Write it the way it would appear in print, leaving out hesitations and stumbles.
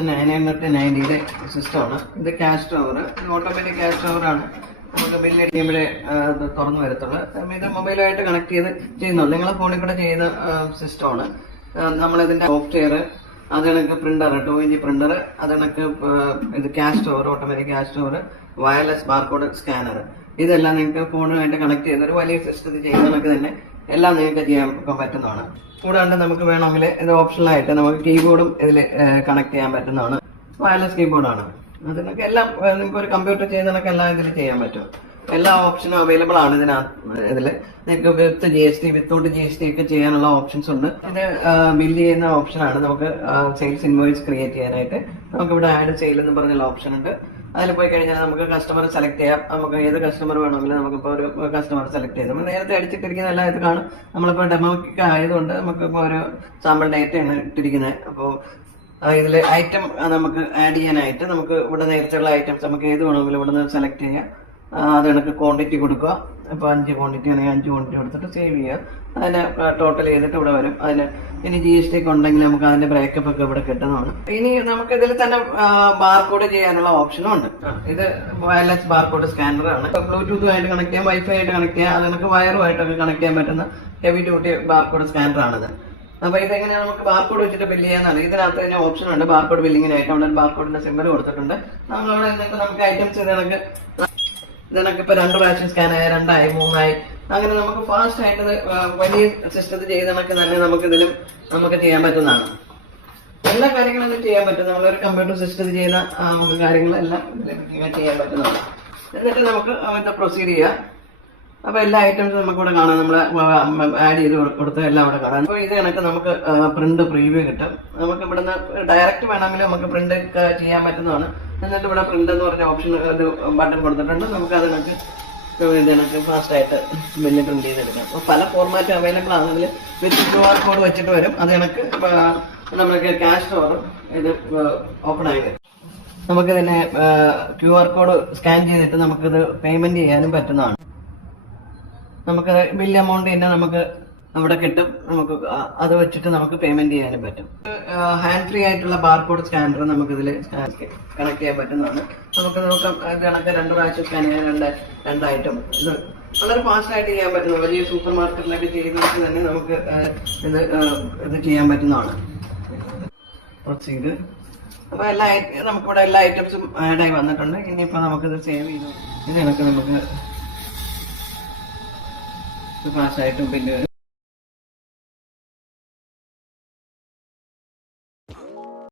1990 സിസ്റ്റമാണ്. ഇത് cash tower, automatic cash ടവറാണ്. നമുക്ക് ബില്ല് അടിക്കുമ്പോഴേ അത് തുറന്നു വരത്തുള്ളൂ. ഇത് മൊബൈലുമായിട്ട് കണക്ട് ചെയ്യുന്നുള്ളൂ. നിങ്ങളെ ഫോണിൽ കൂടെ ചെയ്യുന്ന സിസ്റ്റമാണ്. നമ്മളിതിന്റെ സോഫ്റ്റ്വെയർ, അത് കണക്ക് പ്രിന്റർ, 2 ഇഞ്ച് പ്രിന്റർ, അത് കണക്ക് ഇത് cash store, automatic cash store, wireless barcode scanner, ഇതെല്ലാം നിങ്ങൾക്ക് ഫോണുമായിട്ട് കണക്ട് ചെയ്യുന്ന ഒരു വലിയ സിസ്റ്റത്തിൽ ചെയ്യുന്ന കണക്ക് തന്നെ എല്ലാം നിങ്ങൾക്ക് ചെയ്യാൻ പറ്റുന്നതാണ്. കൂടാണ്ട് നമുക്ക് വേണമെങ്കിൽ ഇത് ഓപ്ഷണലായിട്ട് നമുക്ക് കീബോർഡും ഇതിൽ കണക്ട് ചെയ്യാൻ പറ്റുന്നതാണ്. വയർലെസ് കീബോർഡാണ്. അതിനൊക്കെ എല്ലാം നിങ്ങൾക്ക് ഒരു കമ്പ്യൂട്ടർ ചെയ്യുന്നതൊക്കെ എല്ലാം ഇതിൽ ചെയ്യാൻ പറ്റും. എല്ലാ ഓപ്ഷനും അവൈലബിൾ ആണ് ഇതിൽ. നിങ്ങൾക്ക് വിത്ത് GST, വിത്തൗട്ട് GST ഒക്കെ ചെയ്യാനുള്ള ഓപ്ഷൻസ് ഉണ്ട്. ഇത് ബില്ല് ചെയ്യുന്ന ഓപ്ഷനാണ്. നമുക്ക് സെയിൽസ് ഇൻവോയ്സ് ക്രിയേറ്റ് ചെയ്യാനായിട്ട് നമുക്ക് ഇവിടെ ആഡ് സെയിൽ എന്ന് പറഞ്ഞുള്ള ഓപ്ഷൻ ഉണ്ട്. അതിൽ പോയി കഴിഞ്ഞാൽ നമുക്ക് കസ്റ്റമർ സെലക്ട് ചെയ്യാം. നമുക്ക് ഏത് കസ്റ്റമർ വേണമെങ്കിലും നമുക്കിപ്പോൾ ഒരു കസ്റ്റമർ സെലക്ട് ചെയ്ത് നമ്മൾ നേരത്തെ അടിച്ചിട്ടിരിക്കുന്ന എല്ലാ ഇത് കാണും. നമ്മളിപ്പോൾ ഡെമോക്ക് ആയതുകൊണ്ട് നമുക്കിപ്പോൾ ഒരു സാമ്പിൾ ഡേറ്റയാണ് ഇട്ടിരിക്കുന്നത്. അപ്പോൾ ഇതിൽ ഐറ്റം നമുക്ക് ആഡ് ചെയ്യാനായിട്ട് നമുക്ക് ഇവിടെ നേരത്തെയുള്ള ഐറ്റംസ് നമുക്ക് ഏത് വേണമെങ്കിലും ഇവിടെ നിന്ന് സെലക്ട് ചെയ്യാം. അത് കണക്ക് ക്വാണ്ടിറ്റി കൊടുക്കുക. അപ്പോൾ 5 ക്വാണ്ടിറ്റി ആണെങ്കിൽ 5 ക്വാണ്ടിറ്റി കൊടുത്തിട്ട് സേവ് ചെയ്യുക. അതിനെ ടോട്ടൽ ചെയ്തിട്ട് ഇവിടെ വരും. അതിന് ഇനി GST ഒക്കെ ഉണ്ടെങ്കിൽ നമുക്ക് അതിന്റെ ബ്രേക്കപ്പ് ഒക്കെ ഇവിടെ കിട്ടുന്നതാണ്. ഇനി നമുക്ക് ഇതിൽ തന്നെ ബാർകോഡ് ചെയ്യാനുള്ള ഓപ്ഷനും ഉണ്ട്. ഇത് വയർലെസ് ബാർകോഡ് സ്കാനർ ആണ്. ബ്ലൂടൂത്തുമായിട്ട് കണക്ട് ചെയ്യാം, വൈഫൈ ആയിട്ട് കണക്ട് ചെയ്യാം, അത് നമുക്ക് വയറുമായിട്ടൊക്കെ കണക്ട് ചെയ്യാൻ പറ്റുന്ന ഹെവി ഡ്യൂട്ടി ബാർകോഡ് സ്കാനർ ആണിത്. അപ്പൊ ഇതെങ്ങനെ നമുക്ക് ബാർകോഡ് വെച്ചിട്ട് ബില്ല് ചെയ്യാന്നാണ്. ഇതിനകത്ത് തന്നെ ഓപ്ഷൻ ഉണ്ട്. ബാർകോഡ് ബില്ലിങ്ങിനായിട്ട് അവിടെ ബാർകോഡിന്റെ സിമ്പൽ കൊടുത്തിട്ടുണ്ട്. നമ്മളവിടെ എന്നിട്ട് നമുക്ക് ഐറ്റംസ് ഇതിനൊക്കെ ഇപ്പൊ 2 പ്രാവശ്യം സ്കാൻ ആയി, 2 ആയി, 3 ആയി, അങ്ങനെ നമുക്ക് ഫാസ്റ്റ് ആയിട്ട് വലിയ സിസ്റ്റത്തിൽ ചെയ്തണക്ക് തന്നെ നമുക്കിതിലും നമുക്ക് ചെയ്യാൻ പറ്റുന്നതാണ്. എല്ലാ കാര്യങ്ങളും ഇതിൽ ചെയ്യാൻ പറ്റും. നമ്മളൊരു കമ്പ്യൂട്ടർ സിസ്റ്റത്തിൽ ചെയ്യുന്ന കാര്യങ്ങളെല്ലാം ഇതിൽ ചെയ്യാൻ പറ്റുന്നതാണ്. എന്നിട്ട് നമുക്ക് ഇത് പ്രൊസീഡ് ചെയ്യാം. അപ്പൊ എല്ലാ ഐറ്റംസും നമുക്കിവിടെ കാണാം. നമ്മൾ ആഡ് ചെയ്ത് കൊടുത്ത എല്ലാം ഇവിടെ കാണാം. അപ്പോൾ ഇത് കണക്ക് നമുക്ക് പ്രിന്റ് പ്രീവ്യൂ കിട്ടും. നമുക്ക് ഇവിടുന്ന് ഡയറക്റ്റ് വേണമെങ്കിൽ നമുക്ക് പ്രിന്റ് ചെയ്യാൻ പറ്റുന്നതാണ്. എന്നിട്ട് ഇവിടെ പ്രിന്റ് എന്ന് പറഞ്ഞ ഓപ്ഷൻ ഒരു ബട്ടൺ കൊടുത്തിട്ടുണ്ട്. നമുക്ക് അതിനൊക്കെ ഇതിനൊക്കെ ഫാസ്റ്റ് ആയിട്ട് ബില്ല് പ്രിന്റ് ചെയ്തെടുക്കാം. അപ്പോൾ പല ഫോർമാറ്റും അവൈലബിൾ ആണെങ്കിൽ വിത്ത് QR കോഡ് വെച്ചിട്ട് വരും. അത് കണക്ക് നമ്മൾക്ക് ക്യാഷ് സ്റ്റോറും ഇത് ഓപ്പൺ ആയിട്ട് നമുക്കിതിനെ QR കോഡ് സ്കാൻ ചെയ്തിട്ട് നമുക്കിത് പേയ്മെന്റ് ചെയ്യാനും പറ്റുന്നതാണ്. നമുക്ക് ബില്ല് എമൗണ്ട് തന്നെ നമുക്ക് അവിടെ കിട്ടും. നമുക്ക് അത് വെച്ചിട്ട് നമുക്ക് പേയ്മെന്റ് ചെയ്യാനും പറ്റും. ഹാൻഡ് ഫ്രീ ആയിട്ടുള്ള ബാർകോഡ് സ്കാനർ നമുക്ക് ഇതിൽ കണക്ട് ചെയ്യാൻ പറ്റുന്നതാണ്. നമുക്ക് നോക്കാം. ഇത് കണക്ക് 2 പ്രാവശ്യം സ്കാൻ ചെയ്യാൻ 2 ഐറ്റം. ഇത് വളരെ ഫാസ്റ്റ് ആയിട്ട് ചെയ്യാൻ പറ്റുന്ന വലിയ സൂപ്പർ മാർക്കറ്റിലൊക്കെ ചെയ്യുന്നത് തന്നെ നമുക്ക് ഇത് ചെയ്യാൻ പറ്റുന്നതാണ്. പ്രൊസീഡ്. അപ്പൊ നമുക്കിവിടെ എല്ലാ ഐറ്റംസും ആഡായി വന്നിട്ടുണ്ട്. ഇനിയിപ്പോ നമുക്കിത് സേവ് ചെയ്തു. ഇത് കണക്ക് നമുക്ക് ഫാസ്റ്റ് ആയിട്ടും പിന്നെ